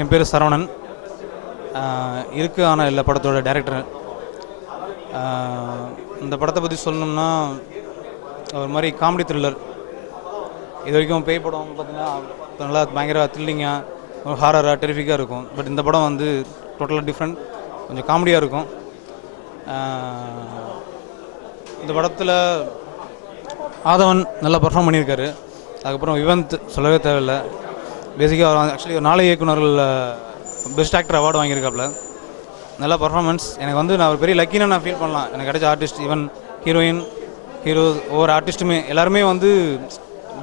என் பேர் சரவணன். இருக்கு ஆனால் இல்லை படத்தோட டைரக்டர். இந்த படத்தை பற்றி சொல்லணும்னா ஒரு மாதிரி காமெடி த்ரில்லர். இது வரைக்கும் பேய் படம் பார்த்திங்கன்னா நல்லா பயங்கர த்ரில்லிங்காக ஹாரராக டெரிஃபிக்காக இருக்கும். பட் இந்த படம் வந்து டோட்டலாக டிஃப்ரெண்ட், கொஞ்சம் காமெடியாக இருக்கும். இந்த படத்தில் ஆதவன் நல்லா பர்ஃபார்ம் பண்ணியிருக்காரு. அதுக்கப்புறம் விவந்த் சொல்லவே தேவையில்லை. பேசிக்காக அவர் ஆக்சுவலி ஒரு 4 இயக்குனர்கள் பெஸ்ட் ஆக்டர் அவார்டு வாங்கியிருக்காப்புல. நல்ல பர்ஃபார்மன்ஸ். எனக்கு வந்து நான் ஒரு பெரிய லக்கின்னு நான் ஃபீல் பண்ணலாம். எனக்கு கிடைச்ச ஆர்டிஸ்ட், ஈவன் ஹீரோயின், ஹீரோ, ஒவ்வொரு ஆர்டிஸ்ட்டுமே எல்லாருமே வந்து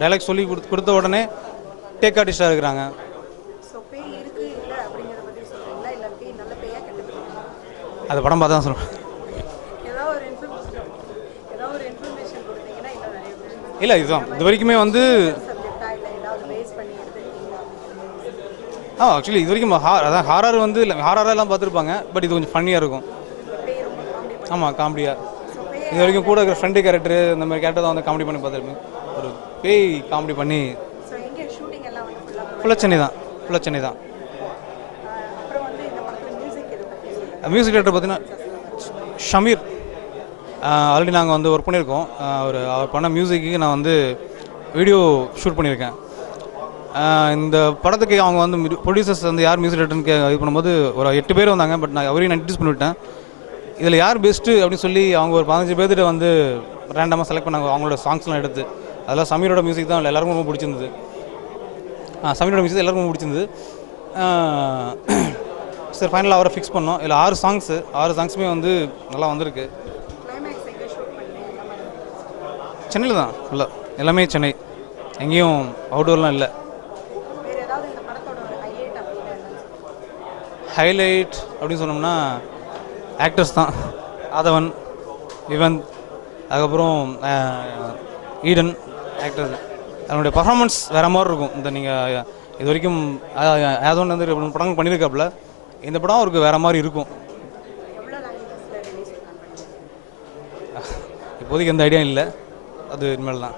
டைலாக் சொல்லி கொடுத்த உடனே டேக் ஆர்டிஸ்டாக இருக்கிறாங்க. அது படம் பார்த்தா தான் சொல்லுவேன். இல்லை, இதுதான் இது வரைக்குமே வந்து ஆக்சுவலி இது வரைக்கும் அதான் ஹாரர் வந்து இல்லை, ஹாரரெல்லாம் பார்த்துருப்பாங்க. பட் இது கொஞ்சம் ஃபன்னியாக இருக்கும். ஆமாம், காமெடியாக. இது வரைக்கும் கூட இருக்கிற ஃப்ரெண்டு கேரக்டரு இந்த மாதிரி கேரக்டர் தான் வந்து காமெடி பண்ணி பார்த்துருப்பேன். ஒரு பேய் காமெடி பண்ணி ஃபுல்லாக சென்னை தான். மியூசிக் டைரக்டர் பார்த்தீங்கன்னா ஷமீர். ஆல்ரெடி நாங்கள் வந்து ஒர்க் பண்ணியிருக்கோம். அவர் பண்ண மியூசிக்கு நான் வந்து வீடியோ ஷூட் பண்ணியிருக்கேன். இந்த படத்துக்கு அவங்க வந்து ப்ரொடியூசர்ஸ் வந்து யார் மியூசிக் டைரக்டர்னு இது பண்ணும்போது ஒரு 8 பேர் வந்தாங்க. பட் நான் அவரையும் இன்ட்ரடியூஸ் பண்ணிவிட்டேன். இதில் யார் பெஸ்ட்டு அப்படின்னு சொல்லி அவங்க ஒரு 15 பேர்கிட்ட வந்து ரேண்டமாக செலக்ட் பண்ணாங்க. அவங்களோட சாங்ஸ்லாம் எடுத்து அதெல்லாம் சமீரோட மியூசிக் தான் எல்லாருக்கும் ரொம்ப பிடிச்சிருந்தது. சமீரோட மியூசிக் எல்லாருக்கும் ரொம்ப பிடிச்சிருந்தது. சரி, ஃபைனலாக அவரை ஃபிக்ஸ் பண்ணோம். இதில் 6 சாங்ஸுமே வந்து நல்லா வந்திருக்கு. சென்னையில் தான் ஃபுல்லாக, எல்லாமே சென்னை, எங்கேயும் அவுட்டோர்லாம் இல்லை. ஹைலைட் அப்படின்னு சொன்னோம்னா ஆக்டர்ஸ் தான். ஆதவன், விவந்த், அதுக்கப்புறம் ஈடன் ஆக்டர்ஸ். அதனுடைய பர்ஃபார்மன்ஸ் வேறு மாதிரி இருக்கும். இந்த நீங்கள் இது வரைக்கும் ஆதவன் வந்து படங்கள் பண்ணியிருக்காப்புல, இந்த படம் அவருக்கு வேறு மாதிரி இருக்கும். இப்போதைக்கு எந்த ஐடியா இல்லை, அது இனிமேல் தான்.